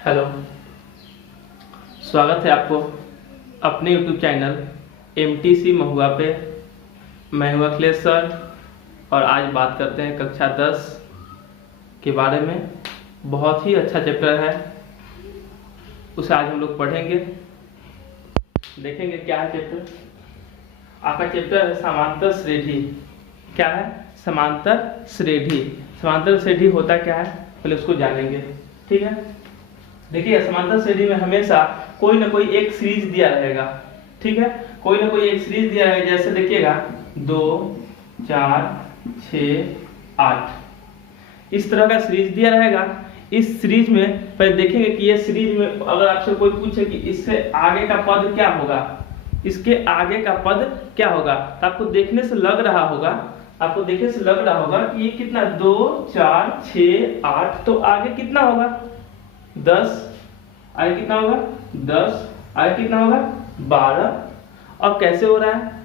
Hello, स्वागत है आपको अपने यूट्यूब चैनल MTC महुआ पे। मैं हूँ अखिलेश सर और आज बात करते हैं कक्षा 10 के बारे में। बहुत ही अच्छा चैप्टर है, उसे आज हम लोग पढ़ेंगे, देखेंगे क्या है चैप्टर। आपका चैप्टर है समांतर श्रेणी। क्या है? समांतर श्रेणी। समांतर श्रेणी होता क्या है पहले उसको जानेंगे, ठीक है। देखिए, समांतर श्रेणी में हमेशा कोई ना कोई एक सीरीज दिया रहेगा, ठीक है। कोई ना कोई एक सीरीज दिया रहेगा। जैसे देखिएगा 2, 4, 6, 8 इस तरह का सीरीज दिया रहेगा। इस सीरीज में पहले देखेंगे कि ये सीरीज में अगर आपसे कोई पूछे कि इससे आगे का पद क्या होगा, इसके आगे का पद क्या होगा, तो आपको देखने से लग रहा होगा कि ये कितना 2, 4, 6, 8, तो आगे कितना होगा 10, आगे कितना होगा 10, आगे कितना होगा 12। अब कैसे हो रहा है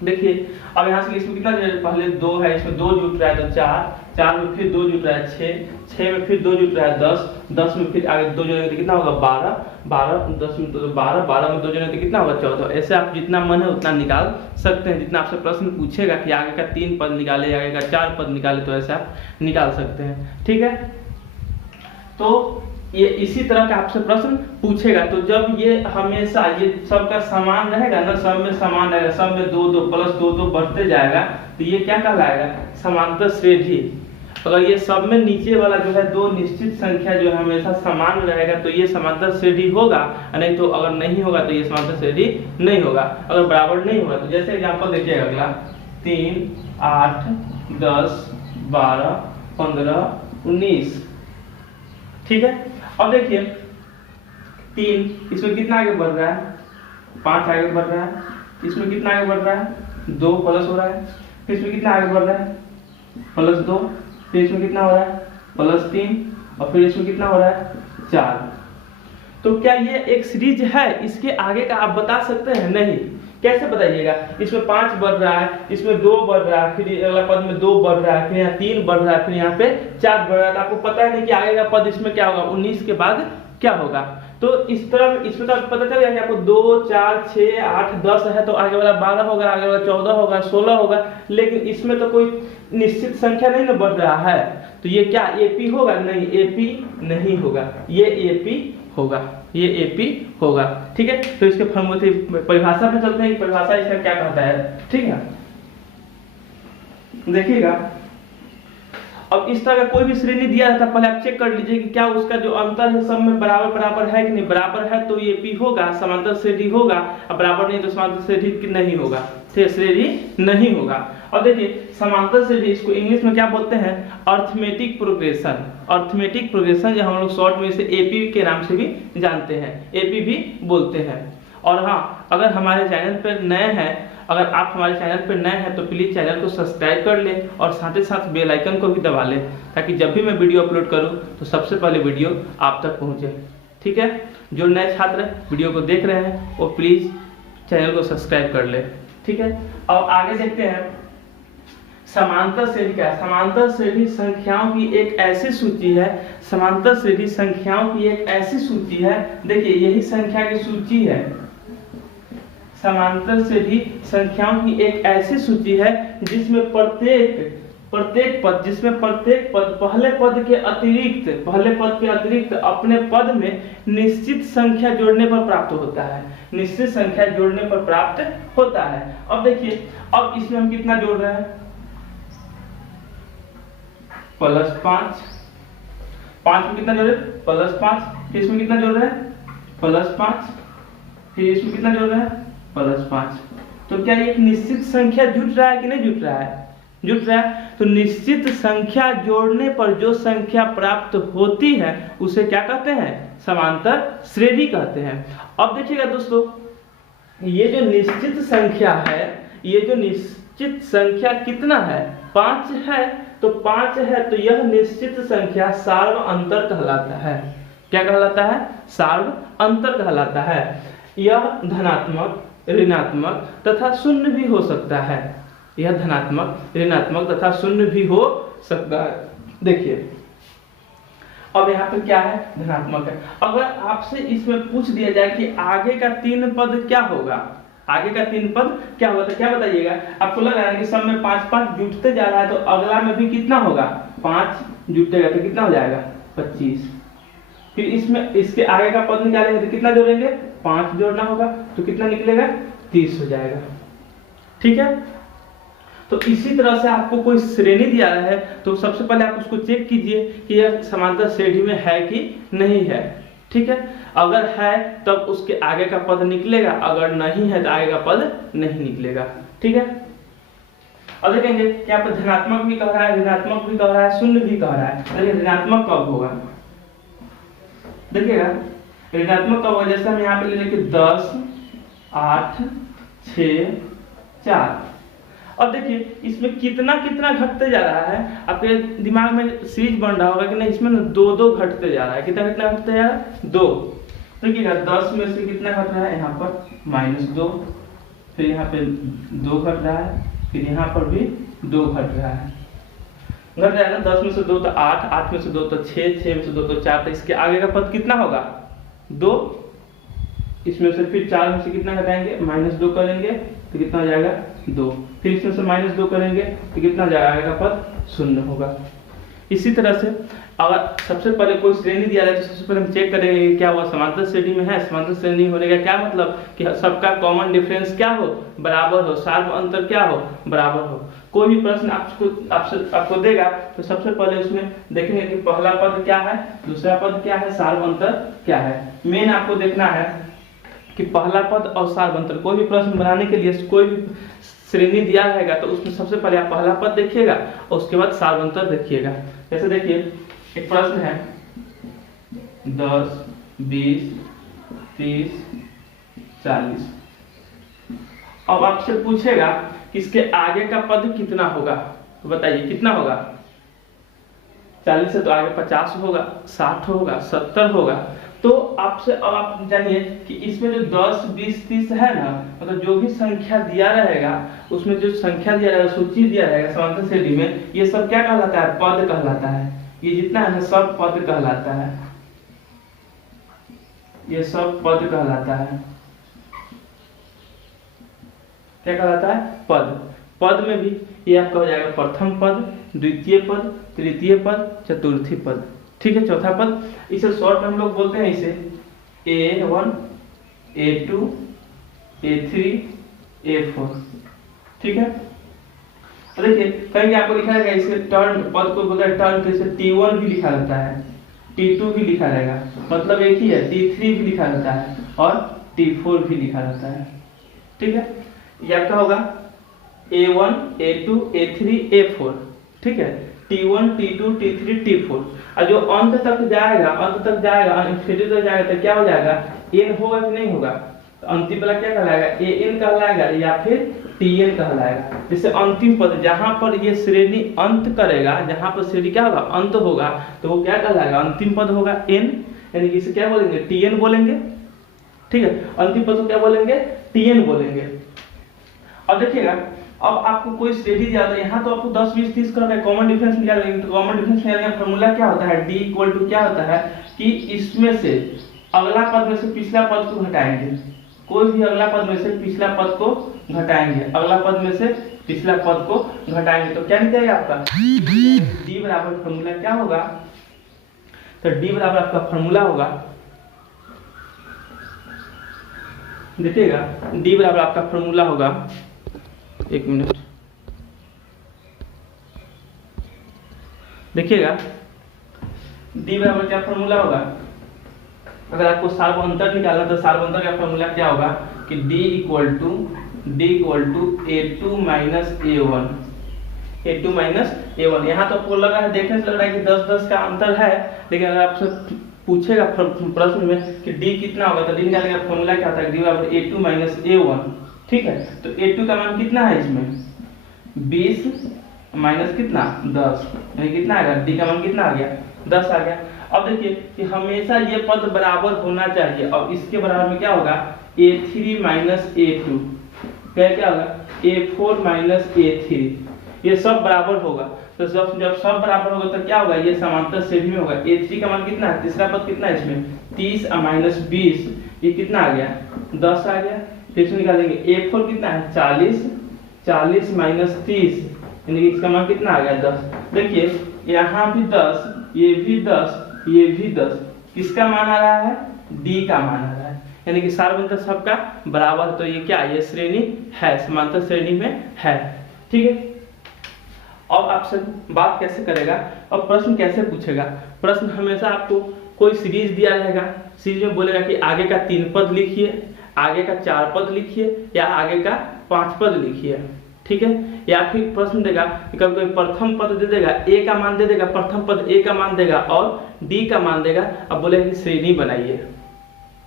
देखिए, अब यहाँ से इसमें कितना पहले 2 है, इसमें 2 जुट रहा है तो 4, 4 में फिर 2 जुट रहा है 6, 6 में फिर 2 जुट रहा है 10, 10 में फिर आगे 2 जुड़ेंगे तो कितना होगा 12, 12 10 में तो 12, 12 में 2 जुड़ेंगे तो कितना होगा 14। ऐसे आप जितना मन है उतना निकाल सकते हैं। जितना आपसे प्रश्न पूछेगा कि आगे का 3 पद निकाले, आगे का 4 पद निकाले, तो ऐसे आप निकाल सकते हैं, ठीक है। तो ये इसी तरह का आपसे प्रश्न पूछेगा, तो जब ये हमेशा ये सबका समान रहेगा ना, सब में समान रहेगा, सब में 2 2 प्लस 2 2 बढ़ते जाएगा, तो ये क्या कहलाएगा समांतर श्रेणी। अगर ये सब में नीचे वाला जो है 2 निश्चित संख्या जो है हमेशा समान रहेगा तो ये समांतर श्रेणी होगा, नहीं तो अगर नहीं होगा तो ये समांतर श्रेणी नहीं होगा। अगर बराबर नहीं होगा तो जैसे एग्जांपल देखिएगा अगला 3, 8, 10, 12, 15, 19, ठीक है। अब देखिए 3 इसमें कितना आगे बढ़ रहा है, 5 आगे बढ़ रहा है, इसमें कितना आगे बढ़ रहा है 2 प्लस हो रहा है, फिर इसमें कितना आगे बढ़ रहा है प्लस 2, फिर इसमें कितना हो रहा है प्लस 3, और फिर इसमें कितना हो रहा है 4। तो क्या ये एक सीरीज है? इसके आगे का आप बता सकते हैं? नहीं। कैसे बताइएगा? इसमें 5 बढ़ रहा है, इसमें 2 बढ़ रहा है, फिर अगला पद में 2 बढ़ रहा है, फिर यहाँ 3 बढ़ रहा है, फिर यहाँ पे 4 बढ़ रहा है, तो आपको पता है नहीं कि आगे का पद इसमें क्या होगा, 19 के बाद क्या होगा। तो इस तरह इसमें तो पता चल गया कि आपको 2, 4, 6, 8, 10 है तो आगे वाला 12 होगा, आगे वाला 14 होगा, 16 होगा, लेकिन इसमें तो कोई निश्चित संख्या नहीं ना बढ़ रहा है, तो ये क्या AP होगा? नहीं, AP नहीं होगा, ये AP होगा, ये AP होगा, ठीक है। तो इसके फॉर्मूले परिभाषा पे चलते हैं कि परिभाषा इसका क्या कहता है, ठीक है। देखिएगा, अब इस तरह का कोई भी श्रेणी दिया रहता है, पहले आप चेक कर लीजिए कि क्या उसका जो अंतर है सब में बराबर बराबर है कि नहीं। बराबर है तो ये AP होगा, समांतर श्रेणी होगा, और बराबर नहीं तो समांतर श्रेणी नहीं होगा, ठीक, श्रेणी नहीं होगा। और देखिए समांतर श्रेणी, इसको इंग्लिश में क्या बोलते हैं? Arithmetic progression. अर्थमेटिक प्रोग्रेशन जो हम लोग शॉर्ट में इसे AP के नाम से भी जानते हैं, AP भी बोलते हैं। और हाँ, अगर हमारे चैनल पर नए हैं, अगर आप हमारे चैनल पर नए हैं तो प्लीज़ चैनल को सब्सक्राइब कर लें और साथ ही साथ बेल आइकन को भी दबा लें, ताकि जब भी मैं वीडियो अपलोड करूं तो सबसे पहले वीडियो आप तक पहुंचे, ठीक है। जो नए छात्र वीडियो को देख रहे हैं वो प्लीज़ चैनल को सब्सक्राइब कर लें, ठीक है। अब आगे देखते हैं समांतर श्रेणी क्या है। समांतर श्रेणी संख्याओं की एक ऐसी सूची है, समांतर श्रेणी संख्याओं की एक ऐसी सूची है, देखिए यही संख्या की सूची है। समांतर श्रेणी संख्याओं की एक ऐसी सूची है जिसमें प्रत्येक पद पहले पद के अतिरिक्त अपने पद में निश्चित संख्या जोड़ने पर प्राप्त होता है, निश्चित संख्या जोड़ने पर प्राप्त होता है। अब देखिए, अब इसमें हम कितना जोड़ रहे हैं +5, 5 में कितना जोड़ रहे हैं +5, फिर इसमें कितना जोड़ रहे हैं +5, फिर इसमें कितना जोड़ रहे हैं +5। तो क्या एक निश्चित संख्या जुट रहा है कि नहीं जुट रहा है? जुट रहा है। तो निश्चित संख्या जोड़ने पर जो संख्या प्राप्त होती है उसे क्या कहते हैं? समांतर श्रेणी कहते हैं। अब देखिएगा दोस्तों, ये जो निश्चित संख्या है, ये जो निश्चित संख्या कितना है 5 है, तो 5 है तो यह निश्चित संख्या सार्व अंतर कहलाता है। क्या कहलाता है? सार्व अंतर कहलाता है। यह धनात्मक, ऋणात्मक तथा शून्य भी हो सकता है। यह धनात्मक, ऋणात्मक तथा शून्य भी हो सकता है। देखिए अब यहाँ पे क्या है, धनात्मक है। अगर आपसे इसमें पूछ दिया जाए कि आगे का 3 पद क्या होगा, आगे का 3 पद क्या होगा, तो क्या बताइएगा? आपको लग रहा है कि सब में 5-5 जुटते जा रहा है, तो अगला में भी कितना होगा, 5 जुटेगा, तो कितना हो जाएगा, 25। फिर इसमें इसके आगे का पद निकालेंगे तो कितना जोड़ेंगे, 5 जोड़ना होगा, तो कितना निकलेगा, 30 हो जाएगा। ठीक है, तो इसी तरह से आपको कोई श्रेणी दिया है तो सबसे पहले आप उसको चेक कीजिए कि यह समांतर श्रेणी में है कि नहीं है। ठीक है, अगर है तब उसके आगे का पद निकलेगा, अगर नहीं है तो आगे का पद नहीं निकलेगा। ठीक है, अब देखेंगे कि यहाँ पर धनात्मक भी कह रहा है, ऋणात्मक भी कह रहा है, शून्य भी कह रहा है। लेकिन ऋणात्मक कब होगा, देखिएगा ऋणात्मक कब होगा, जैसे हम यहाँ पे ले लेंगे 10, 8, 6, 4। अब देखिए इसमें कितना कितना घटते जा रहा है, आपके दिमाग में सीरीज बन रहा होगा कि नहीं, इसमें 2-2 घटते जा रहा है। कितना कितना घटते जा रहा है, 2। देखिएगा 10 में से कितना घट रहा है, यहाँ पर -2, फिर यहाँ पे 2 घट रहा है, फिर यहाँ पर भी 2 घट रहा है, घट रहा है ना। 10 में से 2 तो 8, 8 में से 2 तो 6, 6 में से 2 तो 4, तो इसके आगे का पद कितना होगा, 2। इसमें से फिर 4 में से कितना घटाएंगे, -2 करेंगे तो कितना हो जाएगा, 2। फिर इसमें से -2 करेंगे तो कितना हो जाएगा, आगे का पद 0 होगा। इसी तरह से अगर सबसे पहले कोई श्रेणी दिया जाए तो सबसे पहले हम चेक करेंगे कि क्या वो समांतर श्रेणी में है। समांतर श्रेणी होने का क्या मतलब कि सबका कॉमन डिफरेंस क्या हो, बराबर हो, सार्व अंतर क्या हो, बराबर हो। कोई भी प्रश्न आपको देगा तो सबसे पहले उसमें देखेंगे कि पहला पद क्या है, दूसरा पद क्या है, सार्व अंतर क्या है। मेन आपको देखना है कि पहला पद और सार्व अंतर। कोई भी प्रश्न बनाने के लिए कोई भी श्रेणी दिया रहेगा तो उसमें सबसे पहले आप पहला पद देखिएगा और उसके बाद सार्व अंतर देखिएगा। जैसे देखिए एक प्रश्न है 10, 20, 30, 40। अब आपसे पूछेगा कि इसके आगे का पद कितना होगा, तो बताइए कितना होगा। 40 से तो आगे 50 होगा, 60 होगा, 70 होगा। तो आपसे अब आप जानिए कि इसमें जो 10, 20, 30 है ना, मतलब जो भी संख्या दिया रहेगा उसमें जो संख्या दिया रहेगा, सूची दिया रहेगा समांतर श्रेणी में, ये सब क्या कहलाता है, पद कहलाता है। ये जितना है ना सब पद कहलाता है, ये सब पद कहलाता है। क्या कहलाता है, पद। पद में भी ये आपका हो जाएगा प्रथम पद, द्वितीय पद, तृतीय पद, चतुर्थी पद। ठीक है, चौथा पद। इसे शॉर्ट में हम लोग बोलते हैं इसे A1, A2, A3, A4। ठीक है, देखिए कहीं आपको लिखा रहेगा इसके टर्न पद को बोलते हैं टर्न, तो इसे T1 भी लिखा रहता है, T2 भी लिखा रहेगा, मतलब एक ही है। T3 भी लिखा रहता है और T4 भी लिखा रहता है। ठीक है, ये आपका होगा A1, A2, A3, A4। ठीक है, T1, T2, T3, T4। और जो अंत तक जाएगा, इन्फिनिटी तक जाएगा तो क्या हो जाएगा, n होगा कि नहीं होगा, तो अंतिम वाला क्या कहलाएगा, an कहलाएगा या फिर tn कहलाएगा। जैसे अंतिम पद जहां पर ये श्रेणी अंत करेगा, जहां पर श्रेणी क्या होगा, अंत होगा, तो वो क्या कहलाएगा, अंतिम पद होगा n, यानी कि इसे क्या बोलेंगे, tn बोलेंगे। ठीक है, अंतिम पद को क्या बोलेंगे, tn बोलेंगे। अब देखिएगा अब आपको कोई श्रेणी दिया था, यहाँ तो आपको 10, 20, 30 करना है, कॉमन डिफरेंस निकालेंगे। तो कॉमन डिफरेंस निकालने का फॉर्मूला क्या होता है, D = क्या होता है कि इसमें से अगला पद में से पिछला पद को घटाएंगे। कोई भी अगला पद में से पिछला पद को घटाएंगे, अगला पद में से पिछला पद को घटाएंगे, तो क्या निकलेगा आपका D बराबर फॉर्मूला क्या होगा, तो D बराबर आपका फॉर्मूला होगा, देखिएगा D बराबर आपका फॉर्मूला होगा, एक मिनट देखिएगा D बराबर क्या फॉर्मूला होगा। अगर आपको सार्व अंतर निकालना तो सार्व अंतर का फॉर्मूला क्या होगा कि D = A2 - A1। यहाँ तो आपको लग रहा है, देखने से लग रहा है कि 10-10 का अंतर है, लेकिन अगर आपसे पूछेगा प्रश्न में कि D कितना होगा, तो D निकालने का फॉर्मूला क्या होता है, D बराबर A2 - A1। ठीक है, तो A2 का मान कितना है, इसमें 20 माइनस कितना 10, यानी कितना आएगा, D का मान कितना आ गया, 10 आ गया। अब देखिए कि हमेशा ये पद बराबर होना चाहिए। अब इसके बराबर में क्या होगा, A3 - A2, क्या होगा, A4 - A3, ये सब बराबर होगा। तो जब सब बराबर होगा तो क्या होगा, ये समांतर श्रेणी में होगा। a3 का मान कितना है, तीसरा पद कितना है इसमें, 30 माइनस 20, ये कितना आ गया, 10 आ गया। फिर से निकालेंगे a4 कितना है, 40 माइनस 30, यानी कि इसका मान कितना आ गया, 10। देखिए यहाँ भी 10, ये भी 10, ये भी 10, किसका मान आ रहा है, d का मान आ रहा है, यानी कि सार्वभौमिक सबका बराबर। तो ये क्या, ये श्रेणी है, समांतर श्रेणी में है। ठीक है, और आपसे बात कैसे करेगा और प्रश्न कैसे पूछेगा। प्रश्न हमेशा आपको कोई सीरीज दिया रहेगा, सीरीज में बोलेगा कि आगे का 3 पद लिखिए, आगे का 4 पद लिखिए, या आगे का 5 पद लिखिए। ठीक है, या फिर प्रश्न देगा कि कभी कोई प्रथम पद दे देगा, a का मान दे देगा, प्रथम पद a का मान देगा और d का मान देगा। अब बोलेगा कि श्रेणी बनाइए।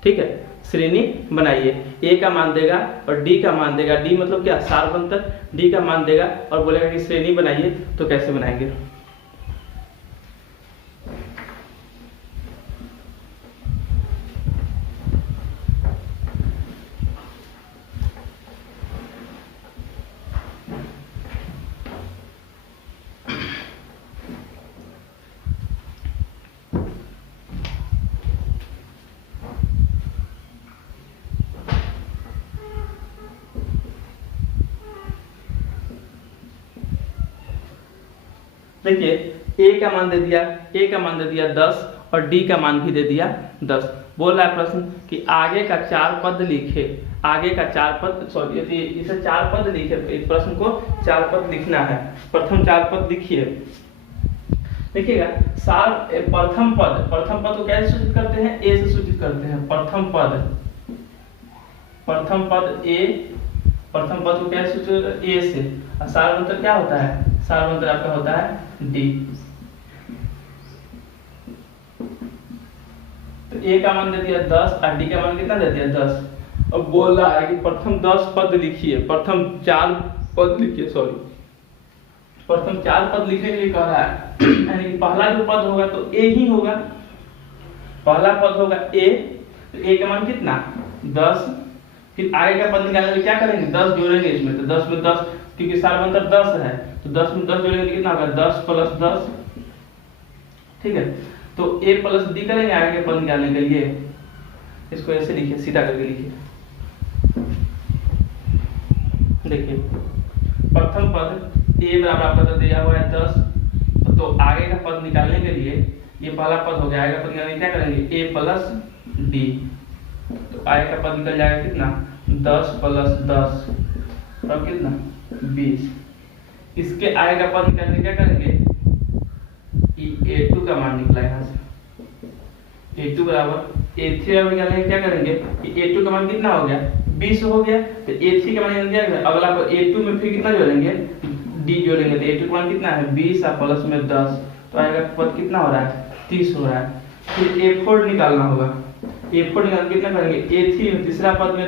ठीक है, श्रेणी बनाइए, a का मान देगा और d का मान देगा, d मतलब क्या, सार्वभौमिक, d का मान देगा और बोलेगा कि श्रेणी बनाइए। तो कैसे बनाएंगे, देखिए a का मान दे दिया 10 और d का मान भी दे दिया 10। बोल रहा है प्रश्न कि आगे का 4 पद लिखे, आगे का 4 पद, सॉरी इसे 4 पद लिखे, इस प्रश्न को 4 पद लिखना है। प्रथम 4 पद लिखिए। देखिएगा प्रथम पद को कैसे सूचित करते हैं, a से सूचित करते हैं। प्रथम पद को कैसे सूचित करते हैं, a से। और सार्वभौमिक क्या होता है, सार्वभौमिक आपका होता है d। तो a का मान दे दिया 10 और d का मान कितना दे दिया 10। अब बोल रहा है कि प्रथम 10 पद लिखिए, प्रथम 4 पद लिखिए, सॉरी प्रथम 4 पद लिखने के लिए कह रहा है। यानी कि पहला जो पद होगा तो a ही होगा, पहला पद होगा a, तो a का मान कितना 10। फिर आगे का पद निकालने के लिए क्या करेंगे, 10 जोड़ेंगे इसमें, तो 10 में 10, क्योंकि सार्वभौमिक 10 है तो 10 में 10 जोड़ेंगे कितना होगा, 10 प्लस 10। ठीक है, तो a प्लस d करेंगे आगे के पद निकालने के लिए। इसको ऐसे लिखिए, सीधा करके लिखिए। देखिए प्रथम पद a बराबर आपका तो दिया हुआ है 10, तो आगे का पद निकालने के लिए ये पहला पद हो गया, आगे का पद निकालने क्या करेंगे, a प्लस d। तो आगे का पद निकल जाएगा कितना, 10 प्लस 10 और कितना 20। इसके आगे का पद निकालने क्या करेंगे, a2 का मान निकला यहाँ से, a2 बराबर a3 निकालने क्या करेंगे कि a2 का मान कितना हो गया 20 हो गया। तो a3 का मान क्या है, अगला पर a2 में फिर कितना जोड़ेंगे, d जोड़ेंगे, तो a2 का मान कितना है 20 और प्लस में 10, तो आएगा पद कितना हो रहा है 30 हो रहा है। फिर a4 निकालना होगा, a4 निकाल कितना करेंगे, a3 में तीसरा पद में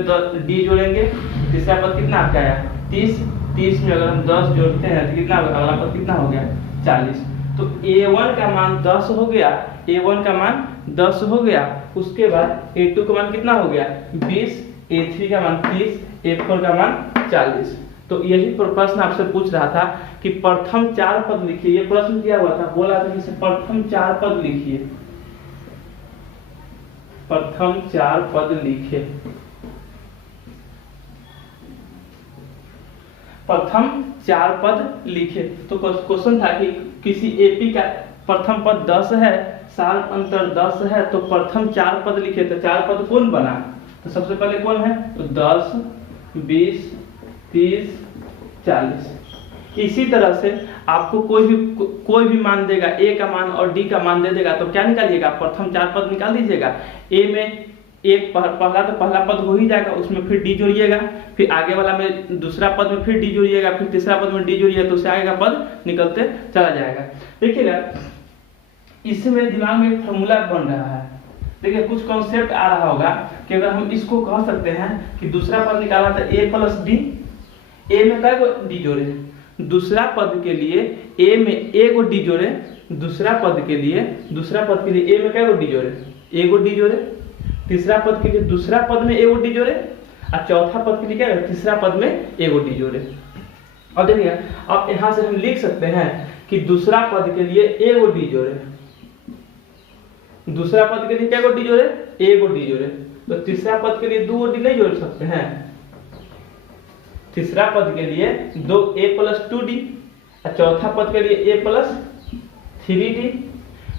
d जोड़ेंगे, तीसरा पद कितना आपका आया 30 में अगर हम 10 जोड़ते हैं तो कितना होगा, अगला पद कितना हो गया 40। तो a1 का मान 10 हो गया, a1 का मान 10 हो गया। उसके बाद a2 का मान कितना हो गया 20, a3 का मान 30, a4 का मान 40। तो यही प्रश्न आपसे पूछ रहा था कि प्रथम 4 पद लिखिए। ये प्रश्न दिया हुआ था, बोला था कि प्रथम 4 पद लिखिए, प्रथम 4 पद लिखिए। प्रथम 4 पद लिखे। तो क्वेश्चन था कि किसी एपी का प्रथम पद 10 है, साल अंतर 10 है, तो प्रथम 4 पद लिखे। तो 4 पद कौन बना, तो सबसे पहले कौन है, तो 10, 20, 30, 40। इसी तरह से आपको कोई भी मान देगा, a का मान और d का मान दे देगा, तो क्या निकालिएगा, प्रथम 4 पद निकाल दीजिएगा। a में एक पहला पद हो ही जाएगा, उसमें फिर d जोड़िएगा, फिर आगे वाला में दूसरा पद में फिर d जोड़िएगा, फिर तीसरा पद में d जोड़िएगा, तो उससे आगे का पद निकलते चला जाएगा। देखिएगा इसमें दिमाग में एक फॉर्मूला बन रहा है। देखिए कुछ कॉन्सेप्ट आ रहा होगा कि अगर हम इसको कह सकते हैं कि दूसरा पद निकाला था a प्लस d, a में क्या d जोड़े, दूसरा पद के लिए a में a को d जोड़े, दूसरा पद के लिए a में क्या को d जोड़े, a को d जोड़े, तीसरा पद के लिए दूसरा पद में a को d जोड़े, और चौथा पद के लिए क्या तीसरा पद में a को d जोड़े। अब देखिए अब यहाँ से हम लिख सकते हैं कि दूसरा पद के लिए ए गो डी जोड़े, दूसरा पद के लिए क्या गो डी जोड़े, ए गो डी जोड़े। तो तीसरा पद के लिए 2 गो डी नहीं जोड़ सकते हैं, तीसरा पद के लिए 2a + 2d और चौथा पद के लिए a + 3d।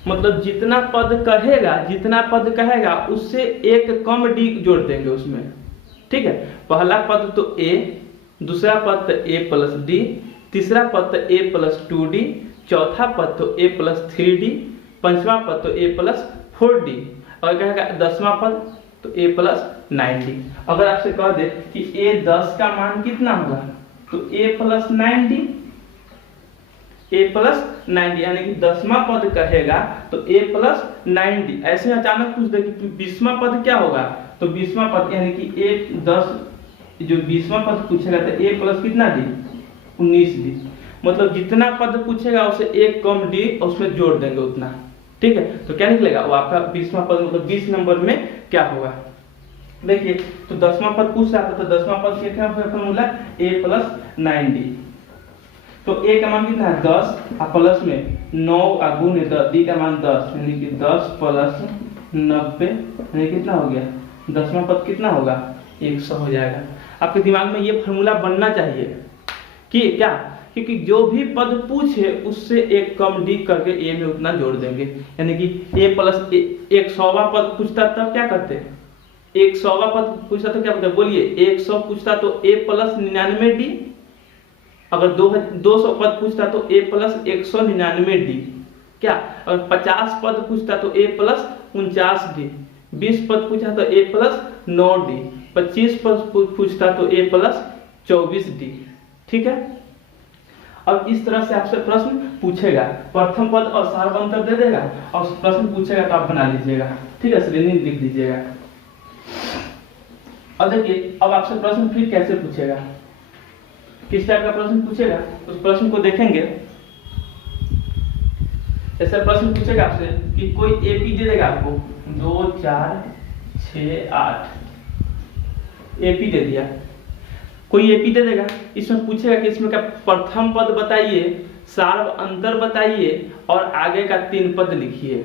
मतलब जितना पद कहेगा उससे एक कम डी जोड़ देंगे उसमें, ठीक है। पहला पद तो a, दूसरा पद तो a + d, तीसरा पद तो a + 2d, चौथा पद तो a + 3d, पांचवा पद तो a + 4d और कहेगा 10वां पद तो a + 9d। अगर आपसे कह दे कि a 10 का मान कितना होगा तो a + 9d, a + 9d यानी कि 10वां पद कहेगा तो a + 9d। ऐसे अचानक पूछ दे कि 20वां पद क्या होगा तो 20वां पद यानी कि a 10 जो 20वां पद पूछेगा तो a + कितना d 19d। मतलब जितना पद पूछेगा उसे एक कम डी उसमें जोड़ देंगे उतना, ठीक है। तो क्या निकलेगा वो आपका 20वां पद मतलब 20 नंबर में क्या होगा। देखिए तो 10वां पद पूछ रहा था तो 10वां पद क्या है फॉर्मूला a + 9d। तो a का मान कितना है 10 और प्लस में 9 और गुणे 10, d का मान 10 यानी कि 10 + 90 यानी कितना हो गया 10वां पद कितना होगा 100 हो जाएगा। आपके दिमाग में ये फॉर्मूला बनना चाहिए कि क्या, क्योंकि जो भी पद पूछे उससे एक कम डी करके a में उतना जोड़ देंगे। यानी कि a + 100वां पद पूछता तब क्या करते, 100वां पद पूछता तो क्या बोलते, बोलिए 100 पूछता तो a + 99d, अगर 200 पद पूछता तो a + 199d क्या, अगर 50 पद पूछता तो a + 49d, 20 पद पूछा तो a + 9d, 25 पद पूछता तो a + 24d, ठीक है। अब इस तरह से आपसे प्रश्न पूछेगा, प्रथम पद और सार्व अंतर दे देगा और प्रश्न पूछेगा तो आप बना लीजिएगा, ठीक है, श्रेणी लिख दीजिएगा। अब देखिए अब आपसे प्रश्न फिर कैसे पूछेगा, किस टाइप का प्रश्न पूछेगा उस प्रश्न को देखेंगे। ऐसा प्रश्न पूछेगा आपसे कि कोई एपी दे देगा आपको 2 4 6 8 एपी दे दिया, कोई एपी दे देगा, इसमें पूछेगा कि इसमें का प्रथम पद बताइए, सार्व अंतर बताइए और आगे का 3 पद लिखिए।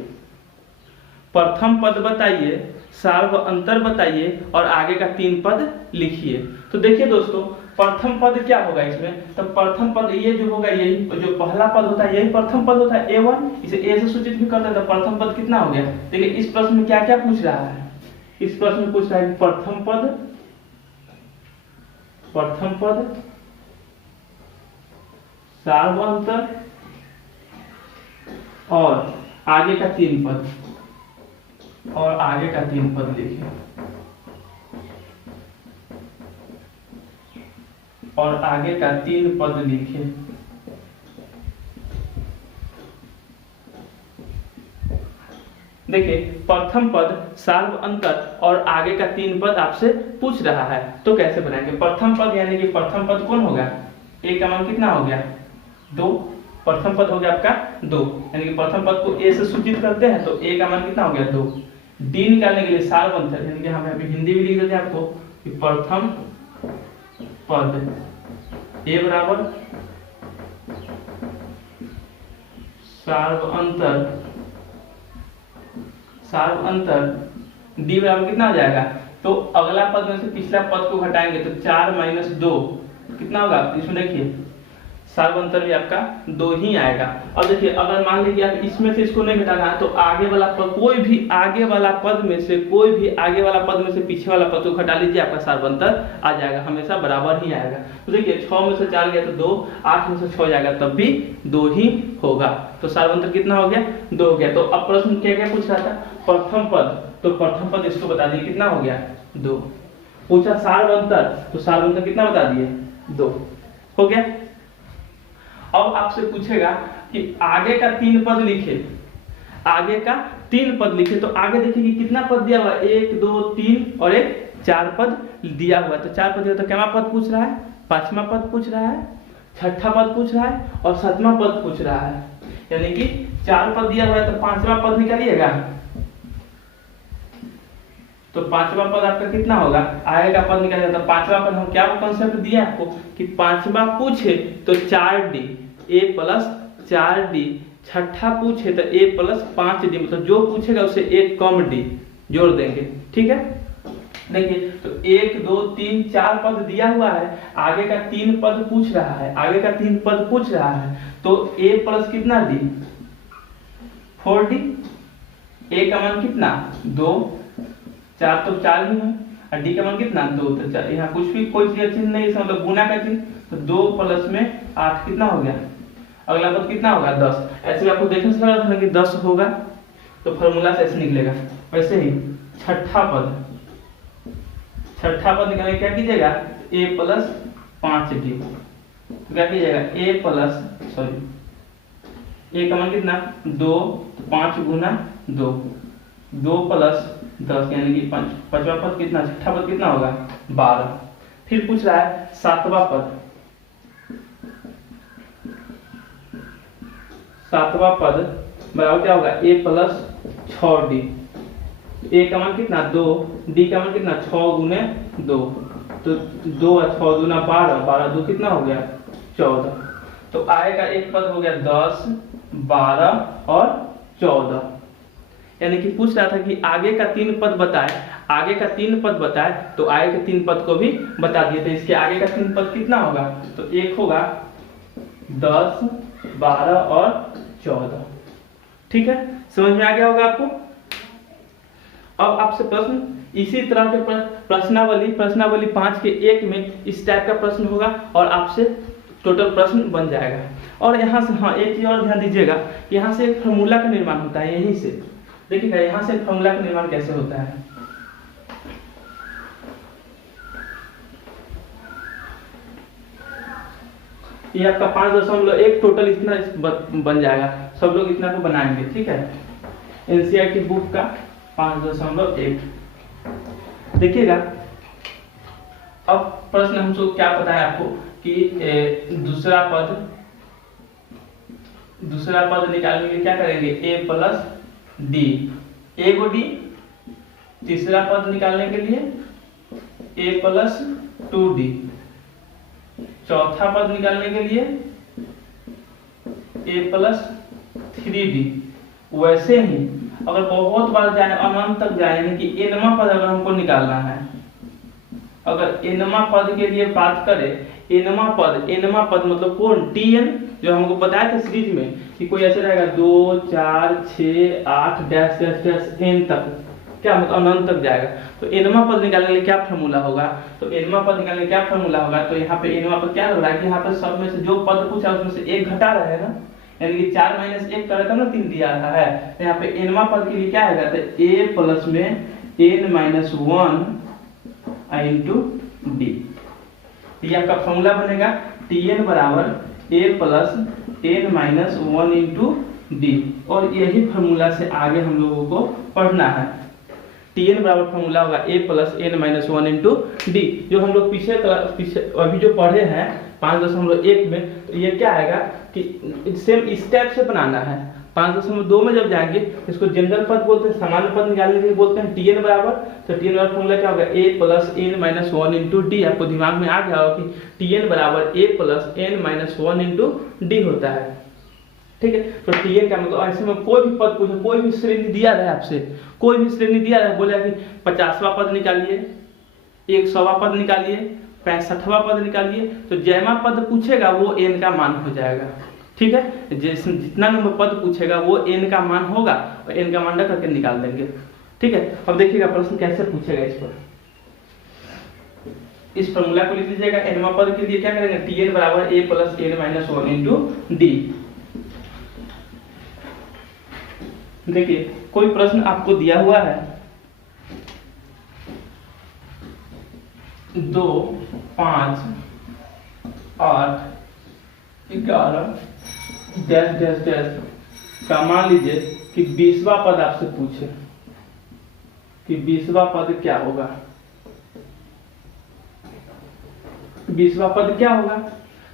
प्रथम पद बताइए, सार्व अंतर बताइए और आगे का 3 पद लिखिए। तो देखिए दोस्तों प्रथम पद क्या होगा इसमें, तो प्रथम पद ये जो होगा यही जो पहला पद होता है यही प्रथम पद होता है a1, इसे a से सूचित भी करते हैं। तो प्रथम पद कितना हो गया, देखिए इस प्रश्न में क्या क्या पूछ रहा है, इस प्रश्न में पूछ रहा है प्रथम पद सार्व अंतर और आगे का 3 पद और आगे का 3 पद लिखिए और आगे का 3 पद लिखिए। देखिए प्रथम पद सार्व अंतर और आगे का 3 पद आपसे पूछ रहा है तो कैसे बनाएंगे। प्रथम पद यानी कि प्रथम पद कौन होगा, a का मान कितना हो गया 2, प्रथम पद हो गया आपका 2 यानी कि प्रथम पद को a से सूचित करते हैं तो a का मान कितना हो गया 2। d निकालने के लिए सार्व अंतर यानी कि हमें अभी हिंदी भी लिख देते हैं आपको कि प्रथम पद a बराबर सार्व अंतर d बराबर कितना हो जाएगा, तो अगला पद में से पिछला पद को घटाएंगे तो 4 - 2 कितना होगा, इसमें देखिए सार्व अंतर भी आपका 2 ही आएगा। और देखिए अगर मान लीजिए आप इसमें से इसको नहीं घटाना है तो आगे वाला पद कोई भी आगे वाला पद में से पीछे वाला पद को घटा लीजिए, आपका सार्व अंतर आ जाएगा, हमेशा बराबर ही आएगा। तो देखिए 6 में से 4 गया तो 2, 8 में से 6 जाएगा तब भी 2 ही होगा। तो सार्व अंतर कितना हो गया 2 हो गया। तो अब प्रश्न क्या क्या पूछ रहा था, प्रथम पद, तो प्रथम पद इसको बता दिए कितना हो गया 2। पूछा सार्व अंतर, तो सार्व अंतर कितना बता दिए 2 हो गया। अब आपसे पूछेगा कि आगे का 3 पद लिखे, आगे का 3 पद लिखे। तो आगे देखिए कि कितना पद दिया हुआ है 1 2 3 और एक 4 पद दिया हुआ है। तो 4 पद दिया तो क्या पद पूछ रहा है, 5वां पद पूछ रहा है, 6ठा पद पूछ रहा है और 7वां पद पूछ रहा है। यानी कि 4 पद दिया हुआ है तो 5वां पद निकालिएगा, तो 5वां पद आपका कितना होगा, आगे का पद निकालिएगा। तो 5वां पद हम क्या कंसेप्ट दिया आपको कि 5वां पूछे तो 4d a + 4d, छठा पूछे तो a प्लस 5d, मतलब जो पूछेगा उसे एक कम d जोड़ देंगे। ठीक है, देखिए तो 1 2 3 4 पद दिया हुआ है, आगे का 3 पद पूछ रहा है, आगे का 3 पद पूछ रहा है, तो a प्लस कितना d, 4d, a का मान कितना 2, 4 तो 4 ही है, और d का मान कितना 2, तो 4, यहाँ कुछ भी कोई चिन्ह नहीं, इसका मतलब गुना का चिन्ह, तो 2 प्लस में 8 कितना हो गया, अगला पद कितना होगा 10। ऐसे में आपको देखने से लग रहा था कि 10 होगा, तो फॉर्मूला से ऐसे निकलेगा। वैसे ही छठा पद निकालने क्या कीजिएगा, a प्लस 5d, क्या कीजिएगा a का मान कितना 2, 5 गुना 2, 2 प्लस 10 यानी कि पांचवा पद कितना, छठा पद कितना होगा 12। फिर पूछ रहा है सातवां पद बराबर क्या होगा a प्लस 6d, a का मान कितना 2, d का मान कितना 6 गुने 2, तो 2 और 6 दूना 12, 12 2 कितना हो गया 14, तो आएगा एक पद हो गया 10, 12 और 14। यानी कि पूछ रहा था कि आगे का 3 पद बताए, आगे का 3 पद बताए तो आगे के 3 पद को भी बता दिए थे। इसके आगे का 3 पद कितना होगा, तो एक होगा 10, 12 और 14। ठीक है, समझ में आ गया होगा आपको। अब आपसे प्रश्न इसी तरह के प्रश्नावली 5 के 1 में इस टाइप का प्रश्न होगा और आपसे टोटल प्रश्न बन जाएगा। और यहाँ से हाँ एक चीज और ध्यान दीजिएगा, यहाँ से एक फॉर्मूला का निर्माण होता है, यहीं से देखिएगा यहाँ से फॉर्मूला का निर्माण कैसे होता है। ये आपका 5.1 टोटल इतना बन जाएगा, सब लोग इतना को बनाएंगे। ठीक है, एनसीईआरटी बुक का 5.1। देखिएगा अब प्रश्न हमको क्या पता है आपको कि दूसरा पद निकालने के लिए क्या करेंगे, a प्लस d, a को d। तीसरा पद निकालने के लिए a प्लस 2d। चौथा पद निकालने के लिए a प्लस 3d। वैसे ही अगर बहुत बार जाए, अनंत तक जाए, यानी कि एनवा पद अगर हमको निकालना है, अगर एनवा पद के लिए बात करें, एनवा पद मतलब कौन, tn, जो हमको बताया था सीरीज में कि कोई ऐसे रहेगा 2 4 6 8 डैश डैश डैश n तक, क्या मतलब अनंत तक जाएगा। तो एनवा पद निकालने के लिए क्या फॉर्मूला होगा, तो एनवा पद निकालने के लिए क्या फॉर्मूला होगा, तो यहाँ पे एनवा पद क्या लग रहा है कि यहाँ पे सब में से जो पद पूछा उसमें से एक घटा रहा है ना, यानी कि 4 - 1 करेगा ना 3 दिया रहा है, तो यहाँ पे एनवा पद के लिए क्या आएगा, तो a प्लस में n - 1 इंटू d। ये आपका फॉर्मूला बनेगा tn बराबर a plus n - 1 into d। और यही फॉर्मूला से आगे हम लोगों को पढ़ना है। tn बराबर फॉर्मूला होगा a plus n - 1 into d, जो हम लोग पीछे अभी जो पढ़े हैं 5.1 में, तो ये क्या आएगा कि सेम इस टाइप से बनाना है। 5.2 में जब जाएंगे इसको जनरल पद बोलते हैं, सामान्य पद निकालने के लिए बोलते हैं tn बराबर, तो tn बराबर फॉर्मूला क्या होगा, a plus n - 1 into d। आपको दिमाग में आ गया होगा कि tn बराबर a plus n - 1 into d होता है। ठीक है, तो tn का मतलब ऐसे में कोई भी पद पूछे, कोई भी श्रेणी दिया रहे आपसे, कोई भी श्रेणी दिया रहे, बोले कि 50वां पद निकालिए, 100वां पद निकालिए, 65वां पद निकालिए, तो जैमा पद पूछेगा वो n का मान हो जाएगा। ठीक है, जितना नंबर पद पूछेगा वो n का मान होगा और n का मान रख करके निकाल देंगे। ठीक है, अब देखिएगा प्रश्न कैसे पूछेगा। इस पर इस फॉर्मूला को लिख लीजिएगा। nवां पद के लिए क्या करेंगे, tn बराबर a plus n - 1 into d। देखिए कोई प्रश्न आपको दिया हुआ है 2 5 8 11 डैश डैश डैश का, मान लीजिए कि 20वां पद आपसे पूछे कि 20वां पद क्या होगा, 20वां पद क्या होगा।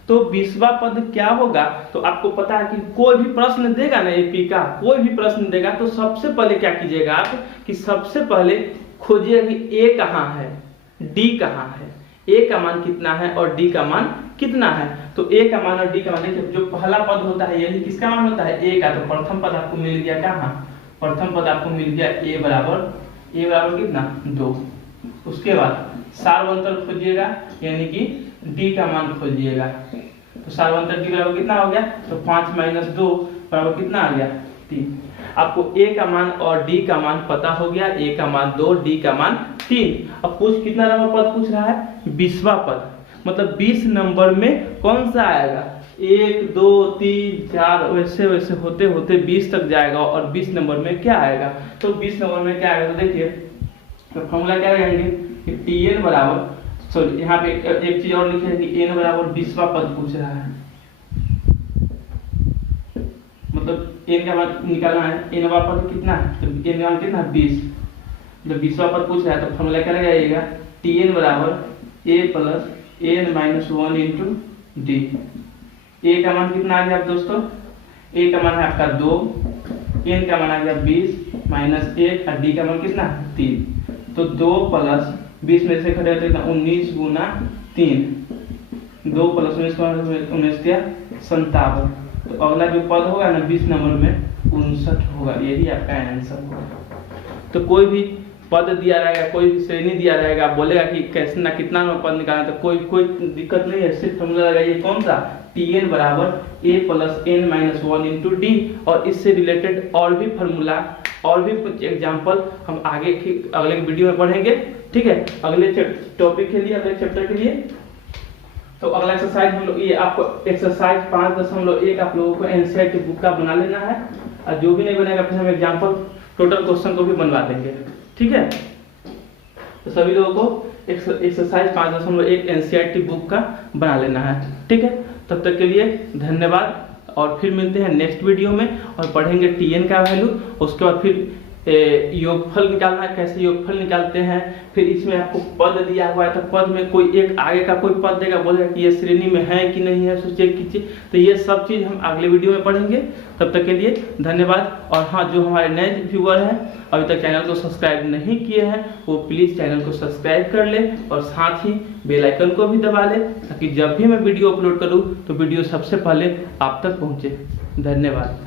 तो 20वां पद क्या होगा, तो आपको पता है कि कोई भी प्रश्न देगा ना, एपी का कोई भी प्रश्न देगा तो सबसे पहले क्या कीजिएगा आप कि सबसे पहले खोजिए कि ए कहाँ है, डी कहाँ है। ए का मान कितना है और डी का मान कितना है। तो ए का मान और डी का मान, देखिए जो पहला पद होता है यही किसका मान होता है, ए का। तो प्रथम पद आपको मिल गया कहाँ, प्रथम पद आपको मिल गया ए बराबर कितना 2। उसके बाद सार्वंतर खोजिएगा, यानी कि डी का मान खोजिएगा। तो सार्वंतर डी बराबर कितना हो गया, तो 5 - 2 बराबर कितना आ गया 3। आपको ए का मान और डी का मान पता हो गया, ए का मान 2, डी का मान 3। अब पूछ कितना नंबर पद पूछ रहा है, 20वां पद, मतलब 20 नंबर में कौन सा आएगा, 1 2 3 4 वैसे वैसे होते होते 20 तक जाएगा। और 20 नंबर में क्या आएगा, तो 20 नंबर में क्या आएगा, तो देखिए तो फॉर्मूला क्या रहेंगे कि Tn बराबर, सॉरी यहाँ पे एक चीज और लिखे है कि n बराबर 20वां पद पूछ रहा है, मतलब n का मान निकालना है, n वां पद कितना है, तो n का मान कितना है 20, मतलब 20वां पद पूछ रहा है। तो फॉर्मूला क्या रहेगा, Tn बराबर a + n - 1 × d। a का मान कितना आ गया आप दोस्तों, a का मान है आपका 2, n का मान आ गया 20 - 1 और d का मान कितना 3। तो 2 + 20 में से घटे तो 19 × 3, 2 + 19 का 19 क्या 57। तो अगला जो पद होगा ना 20 नंबर में 59 होगा, यही आपका आंसर होगा। तो कोई भी पद दिया रहेगा, कोई भी श्रेणी दिया रहेगा, बोलेगा कि कैसे ना कितना नंबर पद निकालना, तो कोई दिक्कत नहीं है, सिर्फ फॉर्मूला लगाइए कौन सा, Tn बराबर a + n - 1 × d। और इससे रिलेटेड और भी फार्मूला और भी कुछ एग्जाम्पल हम आगे अगले वीडियो में पढ़ेंगे, ठीक है, अगले टॉपिक के लिए, अगले चैप्टर के लिए। तो अगला एक्सरसाइज हम लोग, ये आपको एक्सरसाइज 5.1 आप लोगों को एनसीईआरटी बुक का बना लेना है, और जो भी नहीं बनेगा फिर हम एग्जाम्पल टोटल क्वेश्चन को भी बनवा देंगे, ठीक है। तो सभी लोगों को एक्सरसाइज 5.1 एनसीईआरटी बुक का बना लेना है, ठीक है। तब तक के लिए धन्यवाद, और फिर मिलते हैं नेक्स्ट वीडियो में और पढ़ेंगे Tn का वैल्यू। उसके बाद फिर योगफल निकालना है, कैसे योगफल निकालते हैं। फिर इसमें आपको पद दिया हुआ है, तो पद में कोई एक आगे का कोई पद देगा, बोलेगा कि ये श्रेणी में है कि नहीं है, उसको चेक कीजिए। तो ये सब चीज़ हम अगले वीडियो में पढ़ेंगे। तब तक के लिए धन्यवाद। और हाँ, जो हमारे नए व्यूअर हैं अभी तक चैनल को सब्सक्राइब नहीं किए हैं, वो प्लीज़ चैनल को सब्सक्राइब कर ले और साथ ही बेल आइकन को भी दबा ले, ताकि जब भी मैं वीडियो अपलोड करूँ तो वीडियो सबसे पहले आप तक पहुँचे। धन्यवाद।